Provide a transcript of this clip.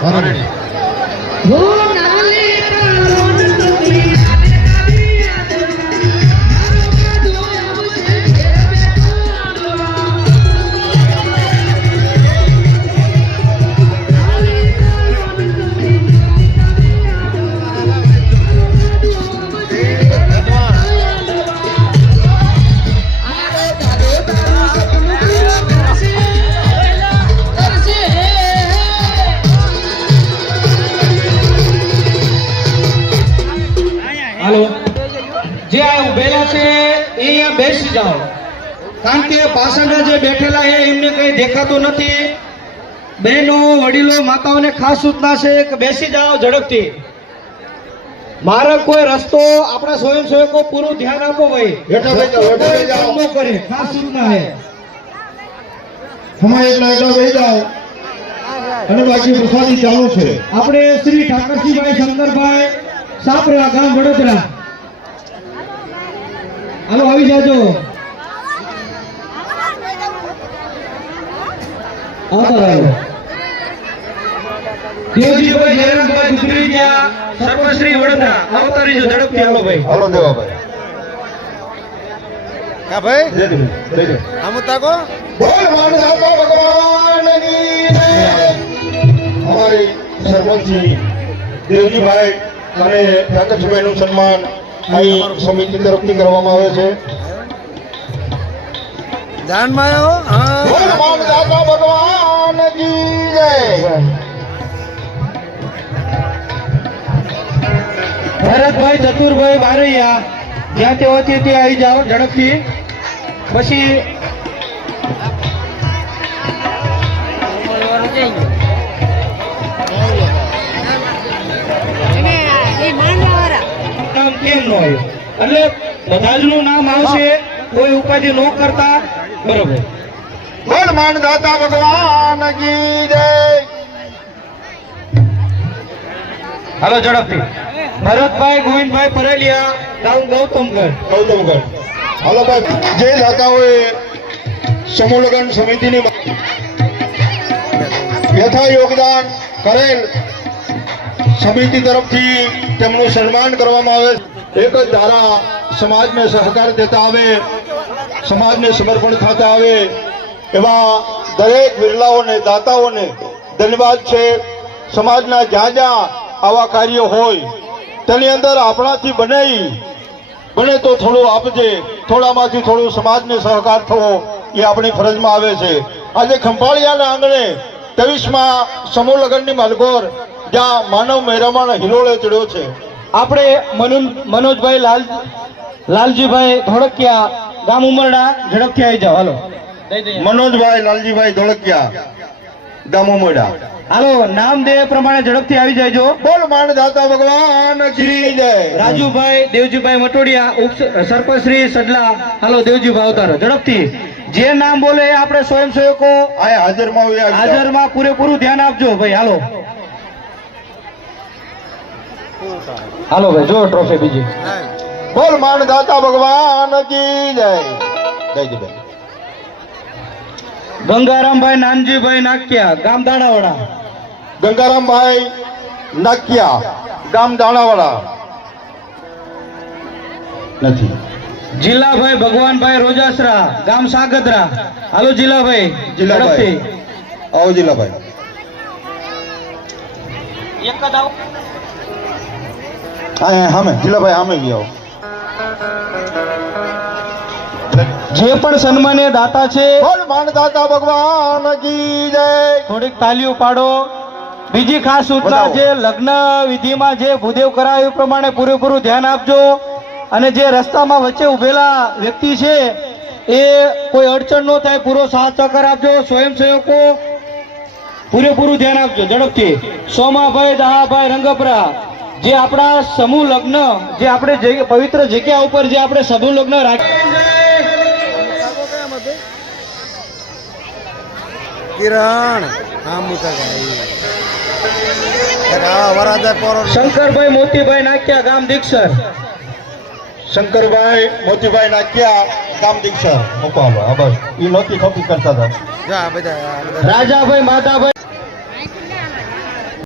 ಹರಡಿ હાલો. જે આ ઉભેલા છે એ અહીંયા બેસી જાઓ. કારણ કે પાછળના જે બેઠેલા એ એમને કઈ દેખાતું નથી. બહેનો વડીલો માતાઓને ખાસ સૂચના છે કે બેસી જાઓ ઝડપથી. મારે કોઈ રસ્તો આપણા સ્વયંસેવકો પૂરું ધ્યાન આપો ભાઈ. કરે ખાસ સૂચના છે. હમણાં એટલા એટલા બેસી જાઓ અને બાકી પ્રસાદી ચાલુ છે. આપણે શ્રી ઠાકરસિંહભાઈ શંકરભાઈ સાપરા ગામ વડોદરા. હાલો આવી જાજો. આવતા રહ્યો દેવજીભાઈ જયરામભાઈ દુધરીજા સર્વશ્રી વડોદરા. આવતા રહીજો ઝડપથી. હાલો ભાઈ. હાલો દેવાભાઈ. ભાઈ. આમ તાકો બોલ. અમારી સરપંચજી દેવજીભાઈ અને રાકેશભાઈનું સન્માન અહીં સમિતિ તરફથી કરવામાં આવે છે. આવ્યો જય. ભરતભાઈ ચતુરભાઈ બારૈયા જ્યાં તે હોય ત્યાં આવી જાઓ ઝડપથી. પછી આવ્યું. એટલે બધા જ નું નામ આવશે કોઈ ઉપાધિ ન કરતા. બરોબર. બોલ માનદાતા જય. હાલો ઝડપથી. ભરતભાઈ ગોવિંદભાઈ પરેલિયા ગામ ગૌતમગઢ. ગૌતમગઢ. હાલો ભાઈ જે દાતાઓએ સમૂહ લગ્ન સમિતિની યથા યોગદાન કરેલ સમિતિ તરફથી તેમનું સન્માન કરવામાં આવે એક જ ધારા સમાજને સહકાર દેતા આવે, સમાજને સમર્પણ થતા આવે, એવા દરેક બિરલાઓને દાતાઓને ધન્યવાદ છે. સમાજના જ્યાં જ્યાં આવા કાર્યો હોય, તેની અંદર આપણાથી બને બને તો થોડું આપજે, થોડામાંથી થોડું સમાજને સહકાર થવો એ આપણી ફરજમાં આવે છે. આજે ખંભાળિયાના આંગણે ત્રેવીસમાં સમૂહ લગ્નની માલગોર જ્યાં માનવ મહેરામણ હિલોળે ચડ્યો છે. આપણે મનોજભાઈ લાલ લાલજીભાઈ ધોળકિયા ગામ ઉમરડા ઝડપથી આવી જાઓ. હાલો. મનોજભાઈ લાલજીભાઈ ધોળકિયા દામોમોડા હાલો નામ દે પ્રમાણે ઝડપથી આવી જાયજો. બોલ માનદાતા ભગવાન શ્રી જય રાજુભાઈ દેવજીભાઈ મટોડિયા ઉપ સરપંચ શ્રી સડલા. હાલો દેવજીભાઈ અવતારો ઝડપથી. જે નામ બોલે આપણે સ્વયંસેવકો હાજરમાં. હાજરમાં પૂરેપૂરું ધ્યાન આપજો. ભાઈ હાલો. હાલો ભાઈ જો ટ્રોફી બીજી. બોલ માનદાતા ભગવાન કી જય. જય ભાઈ. ગંગારામભાઈ નાનજીભાઈ નાકિયા ગામ દાણાવાડા. ગંગારામભાઈ નાકિયા ગામ દાણાવાડા. નથી. જિલ્લાભાઈ ભગવાનભાઈ રોજાસરા ગામ સાગદરા. હાલો જિલ્લાભાઈ જિલ્લાભાઈ. આવો જિલ્લાભાઈ. એક જ આવો. હા જે પણ સન્માન્ય દાતા છે ભગવાન કી જય. થોડીક તાલીઓ પાડો. બીજી ખાસ સૂચના જે લગ્ન વિધિમાં જે ભૂદેવ કરાવે પ્રમાણે પૂરેપૂરું ધ્યાન આપજો. અને જે રસ્તામાં વચ્ચે ઉભેલા વ્યક્તિ છે એ કોઈ અડચણ ન થાય પૂરો સાથ સહકાર આપજો સ્વયંસેવકો પૂરેપૂરું ધ્યાન આપજો. ઝડપથી. સોમાભાઈ દહાભાઈ રંગપરા. જે આપણા સમૂહ લગ્ન જે આપણે પવિત્ર જગ્યા ઉપર જે આપણે સમૂહ લગ્ન કિરણ શંકરભાઈ મોતીભાઈ નાખ્યા ગામ દીક્ષર. શંકરભાઈ મોતીભાઈ નાખ્યા ગામ દીક્ષર. મૂકો આભાર એ નહોતી ખોપી કરતા હતા. રાજાભાઈ માધાભાઈ